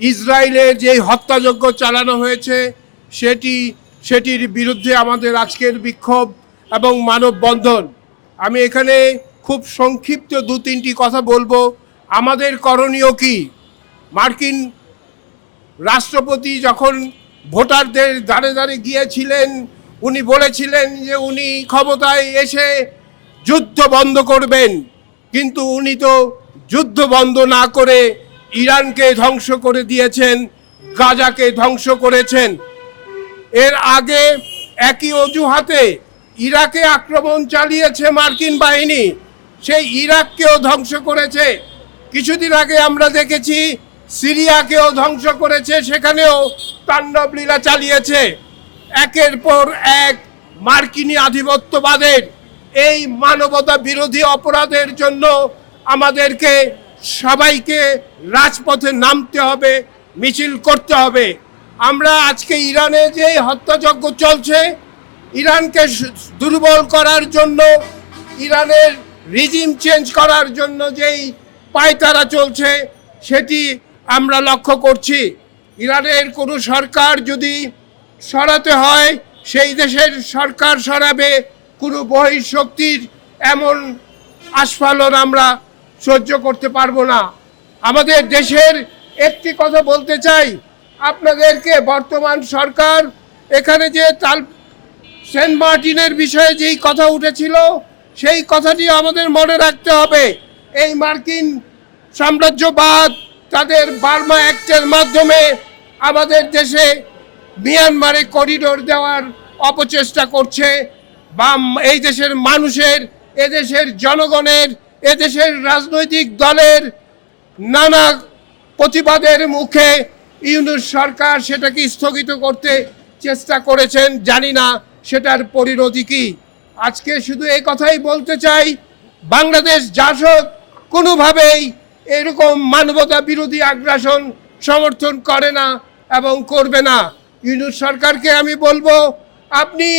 ইসরায়েলের যে হত্যাযজ্ঞ চালানো হয়েছে সেটির বিরুদ্ধে আমাদের আজকের বিক্ষোভ এবং মানববন্ধন। আমি এখানে খুব সংক্ষিপ্ত দু তিনটি কথা বলবো। আমাদের করণীয় কি? মার্কিন রাষ্ট্রপতি যখন ভোটারদের দ্বারে দ্বারে গিয়েছিলেন, উনি বলেছিলেন যে উনি ক্ষমতায় এসে যুদ্ধ বন্ধ করবেন, কিন্তু উনি তো যুদ্ধ বন্ধ না করে ইরানকে ধ্বংস করে দিয়েছেন, গাজাকে ধ্বংস করেছেন। এর আগে একই অজুহাতে ইরাকে আক্রমণ চালিয়েছে মার্কিন বাহিনী, সেই ইরাককেও ধ্বংস করেছে। কিছুদিন আগে আমরা দেখেছি সিরিয়াকেও ধ্বংস করেছে, সেখানেও তাণ্ডব লীলা চালিয়েছে। একের পর এক মার্কিনী আধিপত্যবাদের এই মানবতা বিরোধী অপরাধের জন্য আমাদেরকে সবাইকে রাজপথে নামতে হবে, মিছিল করতে হবে। আমরা আজকে ইরানে যে হত্যাযজ্ঞ চলছে, ইরানকে দুর্বল করার জন্য, ইরানের রিজিম চেঞ্জ করার জন্য যেই পায়তারা চলছে সেটি আমরা লক্ষ্য করছি। ইরানের কোনো সরকার যদি সরাতে হয়, সেই দেশের সরকার সরাবে। কোনো বহিঃশক্তির এমন আস্ফালন আমরা সহ্য করতে পারবো না। আমাদের দেশের একটি কথা বলতে চাই আপনাদেরকে, বর্তমান সরকার এখানে যে সেন্ট মার্টিনের বিষয়ে যেই কথা উঠেছিল, সেই কথাটি আমাদের মনে রাখতে হবে। এই মার্কিন সাম্রাজ্যবাদ তাদের বার্মা অ্যাক্টের মাধ্যমে আমাদের দেশে মিয়ানমারে করিডোর দেওয়ার অপচেষ্টা করছে। বা এই দেশের মানুষের, এদেশের জনগণের, এদেশের রাজনৈতিক দলের নানা প্রতিবাদের মুখে ইউনূস সরকার সেটাকে স্থগিত করতে চেষ্টা করেছেন। জানি না সেটার পরিণতি কি। আজকে শুধু এই কথাই বলতে চাই, বাংলাদেশ জাসদ কোনোভাবেই এরকম মানবতা বিরোধী আগ্রাসন সমর্থন করে না এবং করবে না। ইউনূস সরকারকে আমি বলবো, আপনি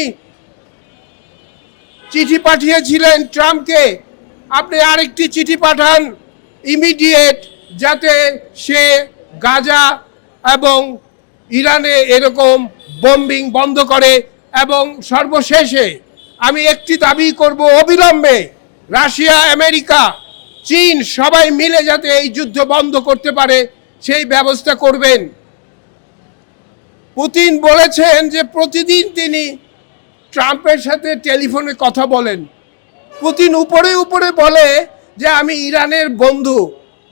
চিঠি পাঠিয়েছিলেন ট্রাম্পকে, আপনি আরেকটি চিঠি পাঠান ইমিডিয়েট, যাতে সে গাজা এবং ইরানে এরকম বোম্বিং বন্ধ করে। এবং সর্বশেষে আমি একটি দাবি করব, অবিলম্বে রাশিয়া, আমেরিকা, চীন সবাই মিলে যাতে এই যুদ্ধ বন্ধ করতে পারে সেই ব্যবস্থা করবেন। পুতিন বলেছেন যে প্রতিদিন তিনি ট্রাম্পের সাথে টেলিফোনে কথা বলেন। পুতিন উপরে উপরে বলে যে আমি ইরানের বন্ধু,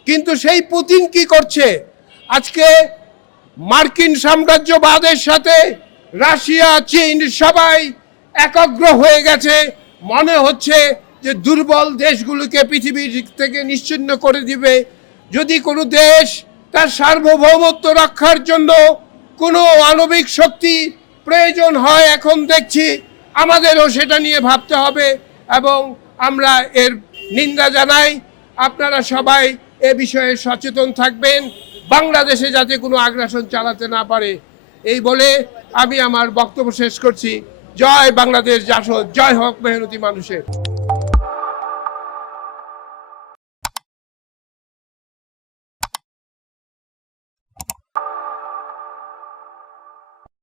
কিন্তু সেই পুতিন কি করছে? আজকে মার্কিন সাম্রাজ্যবাদের সাথে রাশিয়া, চীন সবাই একাগ্র হয়ে গেছে। মনে হচ্ছে যে দুর্বল দেশগুলোকে পৃথিবীর থেকে নিশ্চিহ্ন করে দিবে। যদি কোনো দেশ তার সার্বভৌমত্ব রক্ষার জন্য কোনো আণবিক শক্তি প্রয়োজন হয়, এখন দেখছি আমাদেরও সেটা নিয়ে ভাবতে হবে এবং আমরা এর নিন্দা জানাই। আপনারা সবাই এ বিষয়ে সচেতন থাকবেন, বাংলাদেশে যাতে কোনো আগ্রাসন চালাতে না পারে। এই বলে আমি আমার বক্তব্য শেষ করছি। জয় বাংলাদেশ জাসদ, জয় হোক মেহনতি মানুষের।